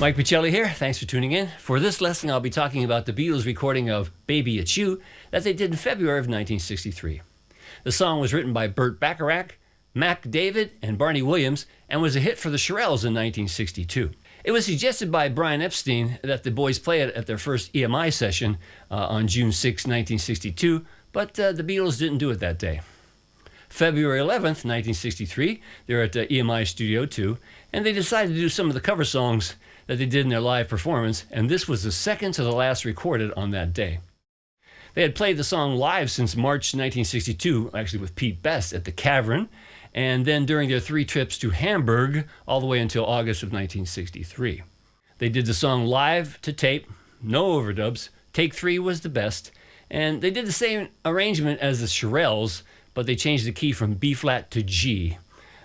Mike Pachelli here. Thanks for tuning in. For this lesson, I'll be talking about the Beatles' recording of Baby It's You that they did in February of 1963. The song was written by Burt Bacharach, Mac David, and Barney Williams, and was a hit for the Shirelles in 1962. It was suggested by Brian Epstein that the boys play it at their first EMI session on June 6, 1962, but the Beatles didn't do it that day. February 11th, 1963, they're at EMI Studio 2, and they decided to do some of the cover songs that they did in their live performance, and this was the second to the last recorded on that day. They had played the song live since March 1962, actually with Pete Best at the Cavern, and then during their 3 trips to Hamburg, all the way until August of 1963. They did the song live to tape, no overdubs. Take 3 was the best, and they did the same arrangement as the Shirelles, but they changed the key from B flat to G.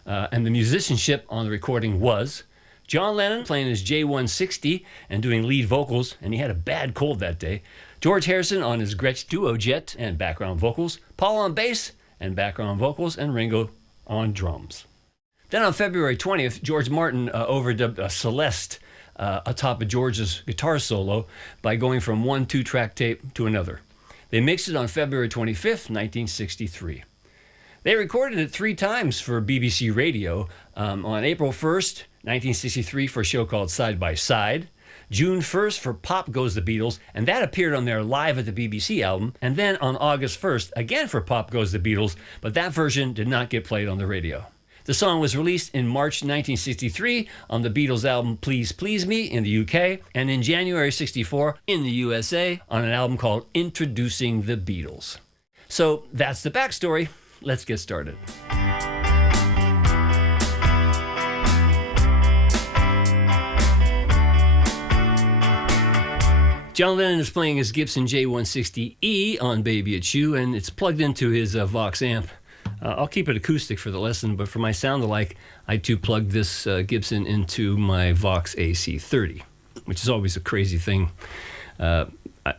And the musicianship on the recording was John Lennon playing his J160 and doing lead vocals, and he had a bad cold that day. George Harrison on his Gretsch Duo Jet and background vocals, Paul on bass and background vocals, and Ringo on drums. Then on February 20th, George Martin overdubbed a Celeste atop of George's guitar solo by going from one 2-track tape to another. They mixed it on February 25th, 1963. They recorded it 3 times for BBC Radio, on April 1st, 1963 for a show called Side by Side, June 1st for Pop Goes the Beatles, and that appeared on their Live at the BBC album, and then on August 1st, again for Pop Goes the Beatles, but that version did not get played on the radio. The song was released in March 1963 on the Beatles album Please Please Me in the UK, and in January 64 in the USA on an album called Introducing the Beatles. So that's the backstory. Let's get started. John Lennon is playing his Gibson J160E on Baby It's You, and it's plugged into his Vox amp. I'll keep it acoustic for the lesson, but for my sound alike, I too plugged this Gibson into my Vox AC30, which is always a crazy thing. I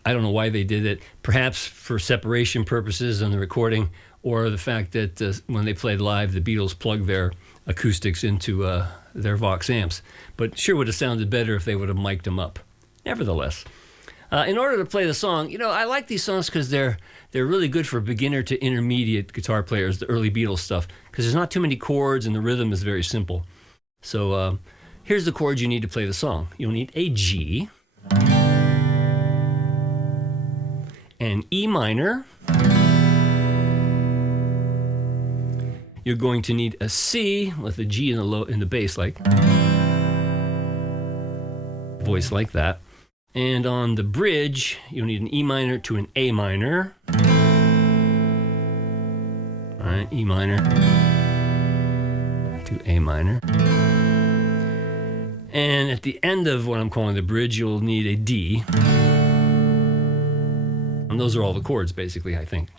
don't know why they did it, perhaps for separation purposes on the recording, or the fact that when they played live, the Beatles plugged their acoustics into their Vox amps. But sure would have sounded better if they would have mic'd them up. Nevertheless, in order to play the song, I like these songs because they're really good for beginner to intermediate guitar players, the early Beatles stuff, because there's not too many chords and the rhythm is very simple. So here's the chords you need to play the song. You'll need a G, an E minor, you're going to need a C with a G in the bass, like voice like that. And on the bridge, you'll need an E minor to an A minor. All right, E minor to A minor. And at the end of what I'm calling the bridge, you'll need a D. And those are all the chords, basically, I think.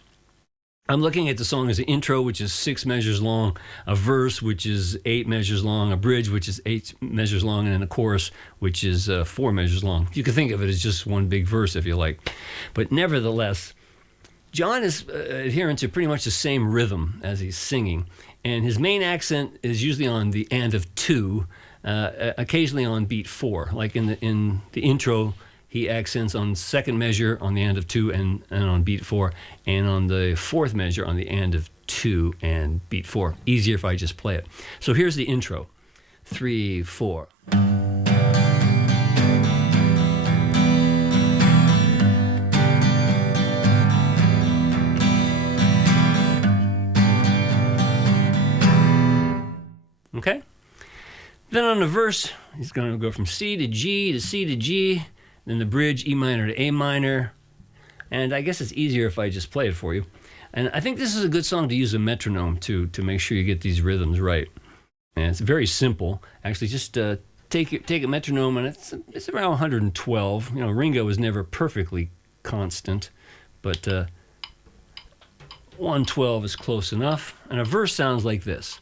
I'm looking at the song as an intro, which is 6 measures long, a verse, which is 8 measures long, a bridge, which is 8 measures long, and then a chorus, which is 4 measures long. You can think of it as just one big verse if you like. But nevertheless, John is adhering to pretty much the same rhythm as he's singing, and his main accent is usually on the and of 2, occasionally on beat 4. Like in the intro, he accents on second measure on the and of 2 and on beat 4, and on the 4th measure on the and of 2 and beat 4. Easier if I just play it. So here's the intro. 3, 4. Okay? Then on the verse, he's going to go from C to G to C to G, then the bridge, E minor to A minor, and I guess it's easier if I just play it for you. And I think this is a good song to use a metronome to make sure you get these rhythms right. And it's very simple. Actually, just take a metronome, and it's around 112. Ringo is never perfectly constant, but 112 is close enough. And a verse sounds like this.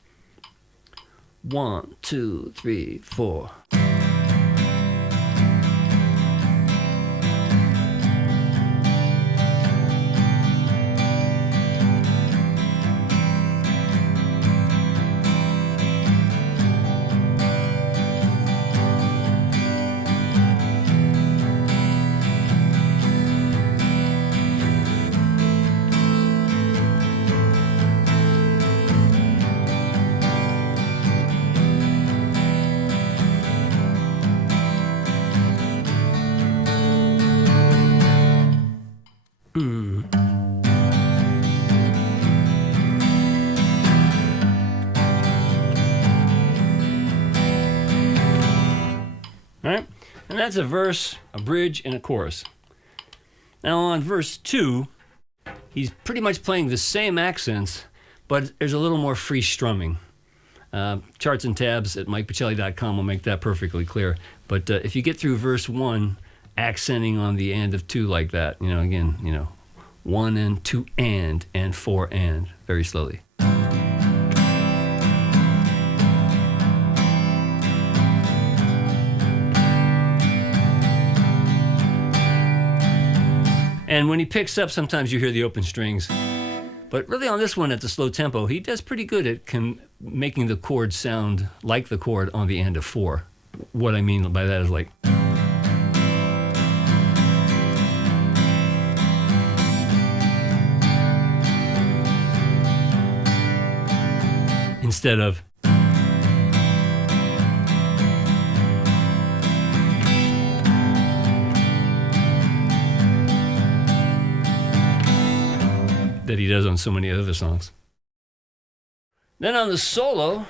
1, 2, 3, 4. All right? And that's a verse, a bridge, and a chorus. Now on verse 2, he's pretty much playing the same accents, but there's a little more free strumming. Charts and tabs at MikePachelli.com will make that perfectly clear. But if you get through verse 1, accenting on the and of 2 like that, again, 1 and 2 and 4 and, very slowly. And when he picks up, sometimes you hear the open strings. But really on this one at the slow tempo, he does pretty good at making the chord sound like the chord on the and of 4. What I mean by that is like... instead of... that he does on so many other songs. Then on the solo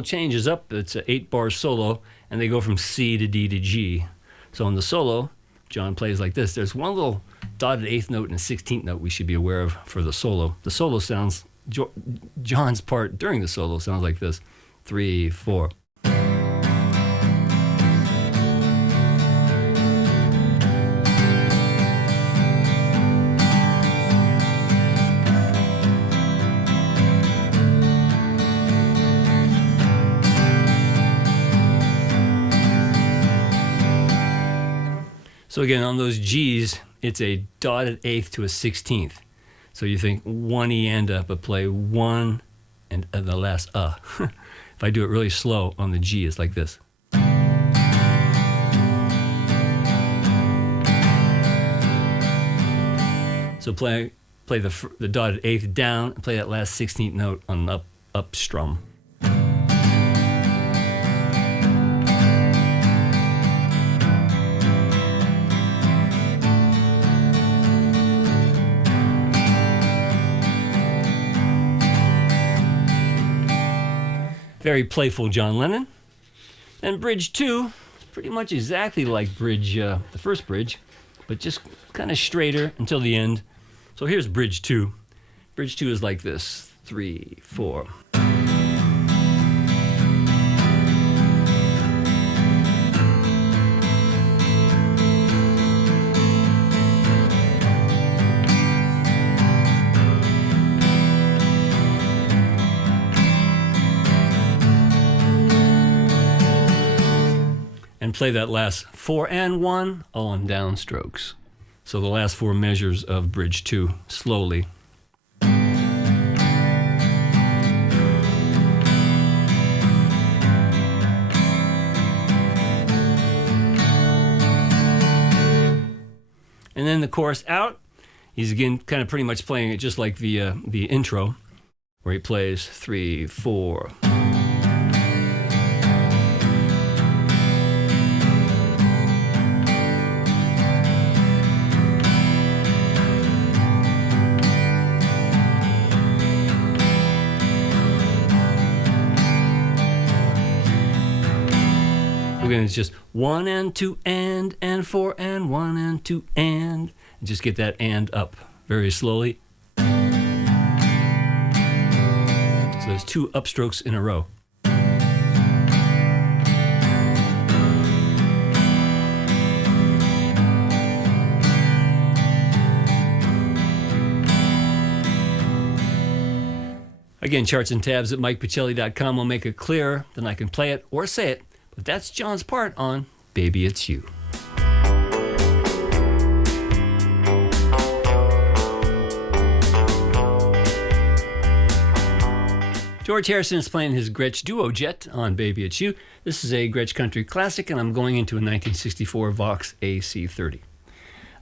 changes up. It's an 8-bar solo, and they go from C to D to G. So on the solo, John plays like this. There's one little dotted 8th note and a 16th note we should be aware of for the solo. The solo sounds, John's part during the solo sounds like this. 3, 4. So again, on those G's, it's a dotted 8th to a 16th. So you think 1 E and but play 1 and the last If I do it really slow on the G, it's like this. So play the dotted 8th down and play that last 16th note on the up strum. Very playful John Lennon. And bridge 2, pretty much exactly like the first bridge, but just kind of straighter until the end. So here's bridge 2. Bridge 2 is like this. 3, 4. And play that last 4 and 1 all on downstrokes. So the last 4 measures of bridge 2 slowly. And then the chorus out, he's again kind of pretty much playing it just like the intro, where he plays 3, 4. Again, it's just 1 and 2 and 4 and 1 and 2 and just get that and up very slowly. So there's 2 upstrokes in a row. Again, charts and tabs at MikePachelli.com will make it clearer, then I can play it or say it. But that's John's part on Baby It's You. George Harrison is playing his Gretsch Duo Jet on Baby It's You. This is a Gretsch Country classic, and I'm going into a 1964 Vox AC30.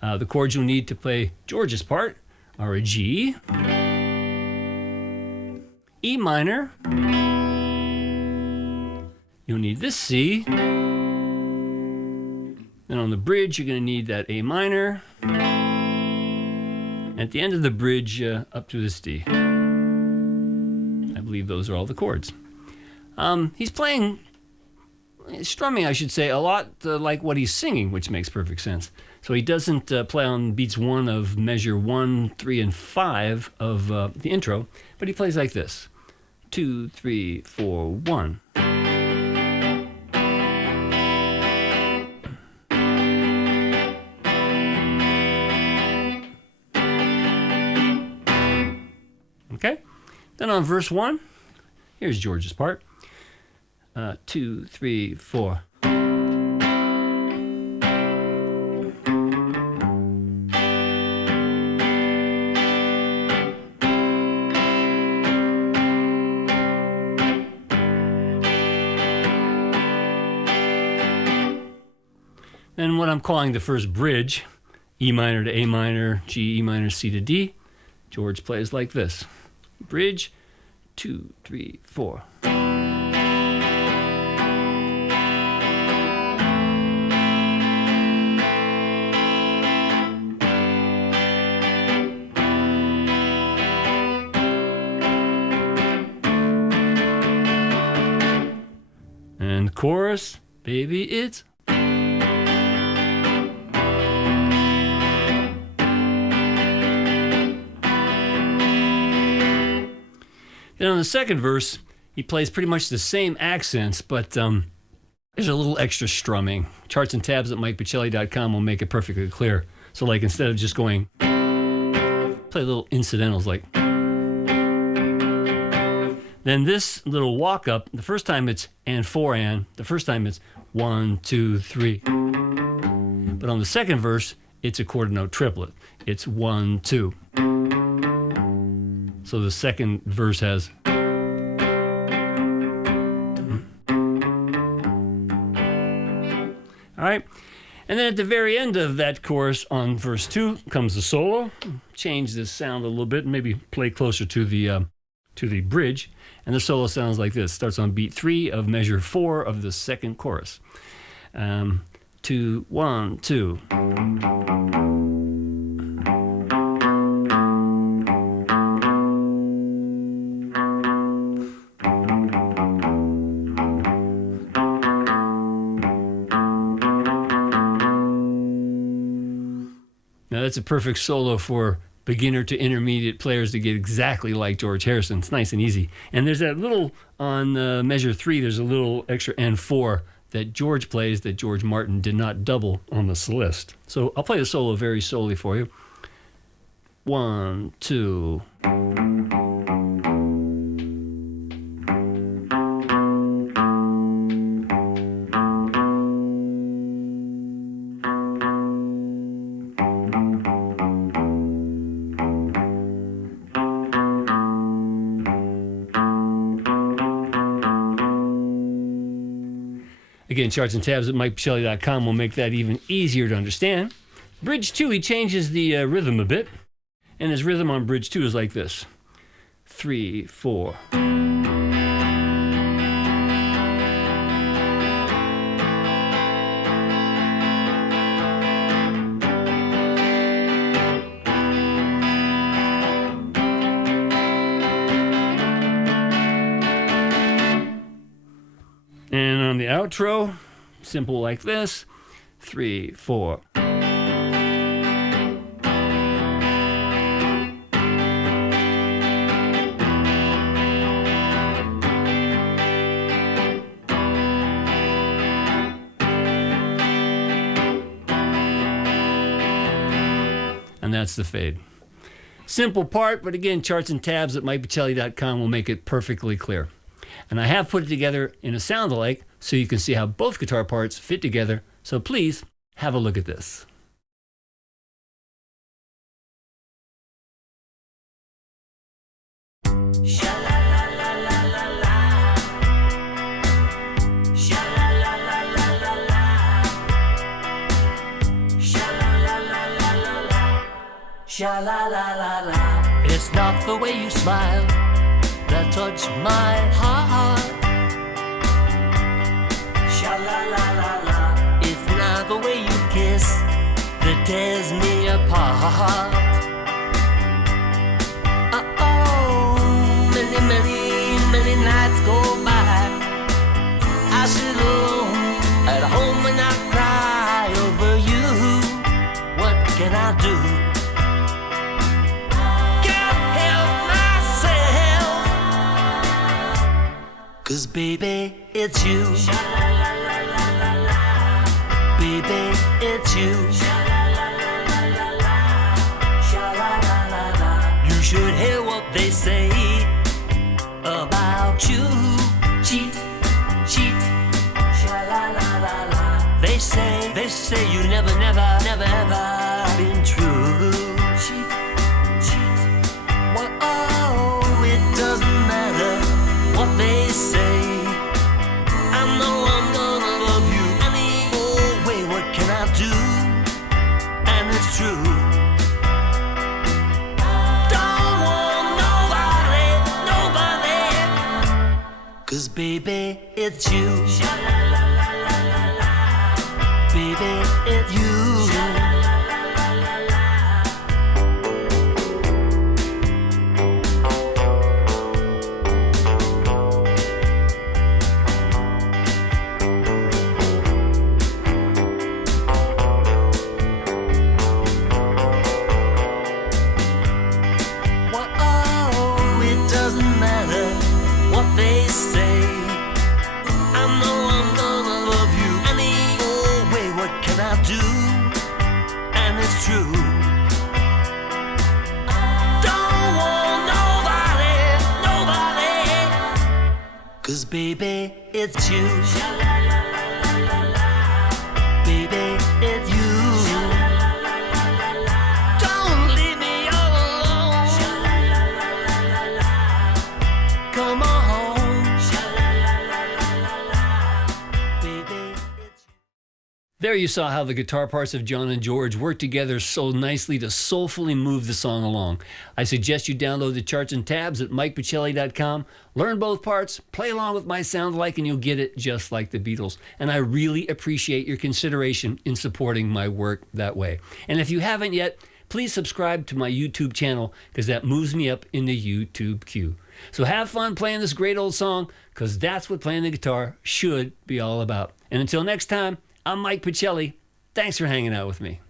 The chords you'll need to play George's part are a G, E minor, you'll need this C, then on the bridge you're going to need that A minor, at the end of the bridge up to this D. I believe those are all the chords. He's playing strumming, I should say, a lot like what he's singing, which makes perfect sense. So he doesn't play on beats 1 of measure 1, 3, and 5 of the intro, but he plays like this: 2, 3, 4, 1. Okay? Then on verse 1, here's George's part. 2, 3, 4. Then what I'm calling the first bridge, E minor to A minor, G, E minor, C to D, George plays like this. Bridge, 2, 3, 4. And chorus, baby, it's. Then on the second verse, he plays pretty much the same accents, but there's a little extra strumming. Charts and tabs at MikePachelli.com will make it perfectly clear. So like instead of just going, play little incidentals like. Then this little walk up, the first time it's and 4 and, the first time it's 1, 2, 3. But on the second verse, it's a quarter note triplet. It's 1, 2. So the second verse has. All right. And then at the very end of that chorus on verse 2 comes the solo. Change this sound a little bit, maybe play closer to the bridge. And the solo sounds like this. Starts on beat 3 of measure 4 of the second chorus. 2, 1, 2. Now that's a perfect solo for beginner to intermediate players to get exactly like George Harrison. It's nice and easy. And there's that little, on measure 3, there's a little extra N4 that George plays that George Martin did not double on the Celeste. So I'll play the solo very slowly for you. 1, 2. Again, charts and tabs at MikePachelli.com will make that even easier to understand. Bridge 2, he changes the rhythm a bit. And his rhythm on bridge 2 is like this. 3, 4. And on the outro, simple like this, 3, 4. And that's the fade. Simple part, but again, charts and tabs at MikePachelli.com will make it perfectly clear. And I have put it together in a sound alike so you can see how both guitar parts fit together. So please have a look at this. Sha-la-la-la-la. It's not the way you smile that touch my heart. Sha-la-la-la-la. It's not the way you kiss that tears me apart. Oh, many, many, many nights go by. I sit alone home and I cry over you. What can I do? Can't help myself, 'cause baby, it's you. Baby, it's you. You should hear what they say about you. Cheat, cheat. They say you never ever been true. Cheat, cheat. Well, oh, it doesn't matter what they say. I know I'm gonna love you any old way. What can I do? And it's true. Don't want nobody, 'cause baby, it's you. Baby, it's you. Well, oh, it doesn't matter what they say. I know I'm gonna love you any old way. What can I do? And it's true. Don't want nobody, 'cause baby, it's you. Baby, it's you. Don't leave me all alone. Come on home. Baby, it's you. There you saw how the guitar parts of John and George work together so nicely to soulfully move the song along. I suggest you download the charts and tabs at MikePachelli.com, learn both parts, play along with my sound alike, and you'll get it just like the Beatles. And I really appreciate your consideration in supporting my work that way. And if you haven't yet, please subscribe to my YouTube channel, because that moves me up in the YouTube queue. So have fun playing this great old song, because that's what playing the guitar should be all about. And until next time, I'm Mike Pachelli. Thanks for hanging out with me.